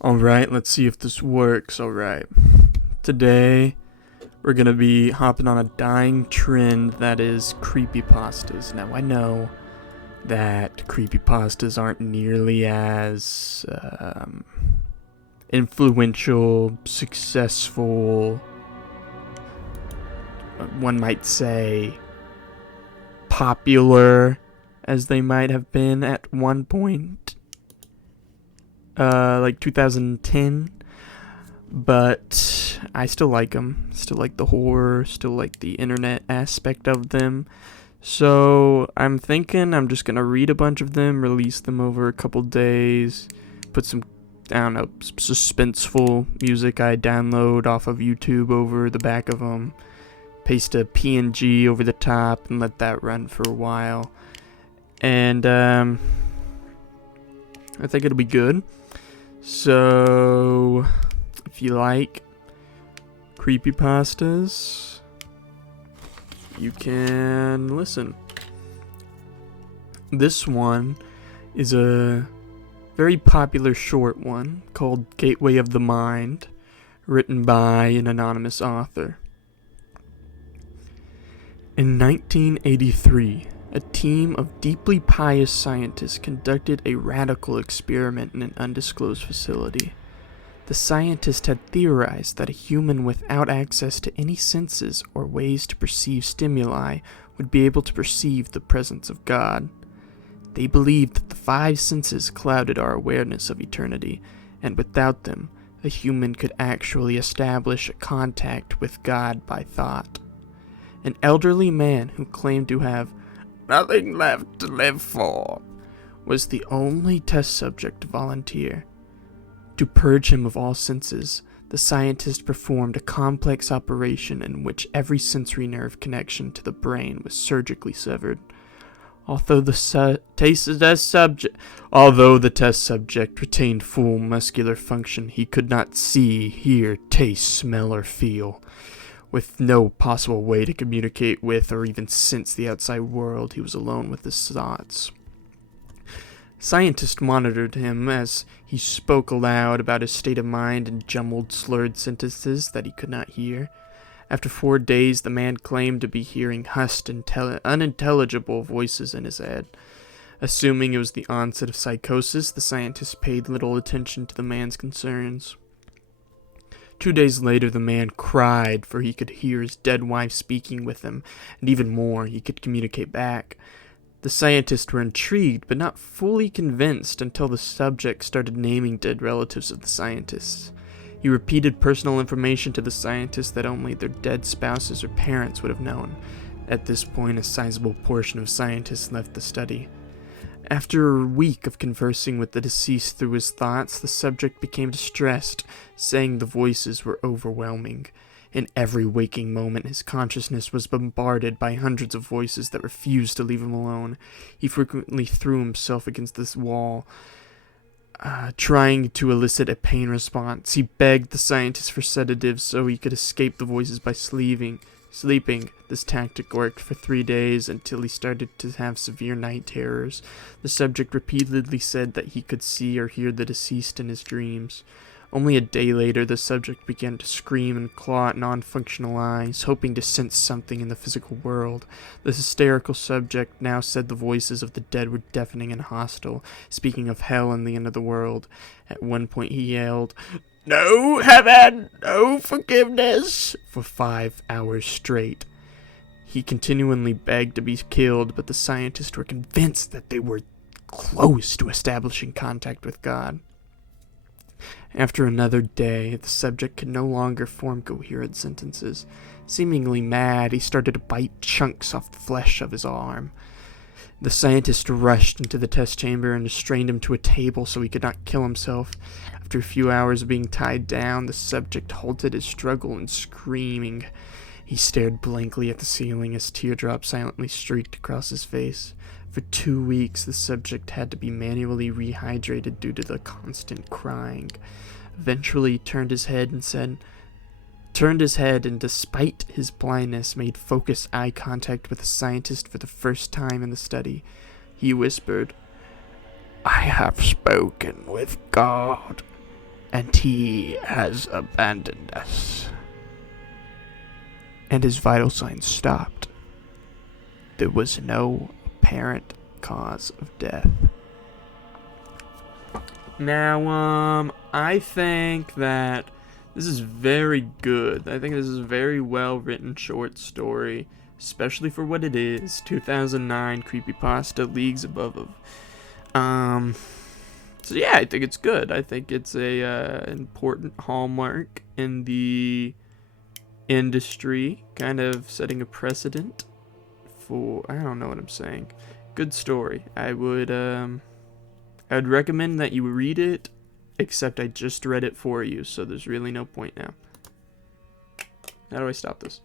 Alright, let's see if this works. Alright. Today, we're gonna be hopping on a dying trend that is creepypastas. Now, I know that creepypastas aren't nearly as influential, successful, one might say, popular as they might have been at one point. Like 2010, but I still like them. Still like the horror, still like the internet aspect of them. So I'm thinking I'm just gonna read a bunch of them, release them over a couple days, put some, I don't know, suspenseful music I download off of YouTube over the back of them, paste a PNG over the top, and let that run for a while. And I think it'll be good. So, if you like creepypastas, you can listen. This one is a very popular short one called Gateway of the Mind, written by an anonymous author. In 1983, a team of deeply pious scientists conducted a radical experiment in an undisclosed facility. The scientists had theorized that a human without access to any senses or ways to perceive stimuli would be able to perceive the presence of God. They believed that the five senses clouded our awareness of eternity, and without them, a human could actually establish a contact with God by thought. An elderly man who claimed to have nothing left to live for was the only test subject to volunteer. To purge him of all senses, the scientist performed a complex operation in which every sensory nerve connection to the brain was surgically severed. Although the test subject retained full muscular function, he could not see, hear, taste, smell, or feel. With no possible way to communicate with or even sense the outside world, he was alone with his thoughts. Scientists monitored him as he spoke aloud about his state of mind in jumbled, slurred sentences that he could not hear. After 4 days, the man claimed to be hearing hushed, unintelligible voices in his head. Assuming it was the onset of psychosis, the scientists paid little attention to the man's concerns. 2 days later, the man cried, for he could hear his dead wife speaking with him, and even more, he could communicate back. The scientists were intrigued, but not fully convinced until the subject started naming dead relatives of the scientists. He repeated personal information to the scientists that only their dead spouses or parents would have known. At this point, a sizable portion of scientists left the study. After a week of conversing with the deceased through his thoughts, the subject became distressed, saying the voices were overwhelming. In every waking moment, his consciousness was bombarded by hundreds of voices that refused to leave him alone. He frequently threw himself against this wall, trying to elicit a pain response. He begged the scientists for sedatives so he could escape the voices by sleeping. This tactic worked for 3 days until he started to have severe night terrors. The subject repeatedly said that he could see or hear the deceased in his dreams. Only a day later, the subject began to scream and claw at non-functional eyes, hoping to sense something in the physical world. The hysterical subject now said the voices of the dead were deafening and hostile, speaking of hell and the end of the world. At one point he yelled, "No heaven, no forgiveness," for 5 hours straight. He continually begged to be killed, but the scientists were convinced that they were close to establishing contact with God. After another day, the subject could no longer form coherent sentences. Seemingly mad, he started to bite chunks off the flesh of his arm. The scientist rushed into the test chamber and restrained him to a table so he could not kill himself. After a few hours of being tied down, the subject halted his struggle and screaming. He stared blankly at the ceiling as teardrops silently streaked across his face. For 2 weeks, the subject had to be manually rehydrated due to the constant crying. Eventually, he turned his head and despite his blindness, made focused eye contact with the scientist for the first time in the study. He whispered, "I have spoken with God." and he has abandoned us. And his vital signs stopped. There was no apparent cause of death. Now, I think that this is very good. I think this is a very well written short story, especially for what it is. 2009 Creepypasta, Leagues Above. So yeah, I think it's good. I think it's a important hallmark in the industry, kind of setting a precedent for, I don't know what I'm saying. Good story. I'd recommend that you read it, except I just read it for you, so there's really no point now. How do I stop this?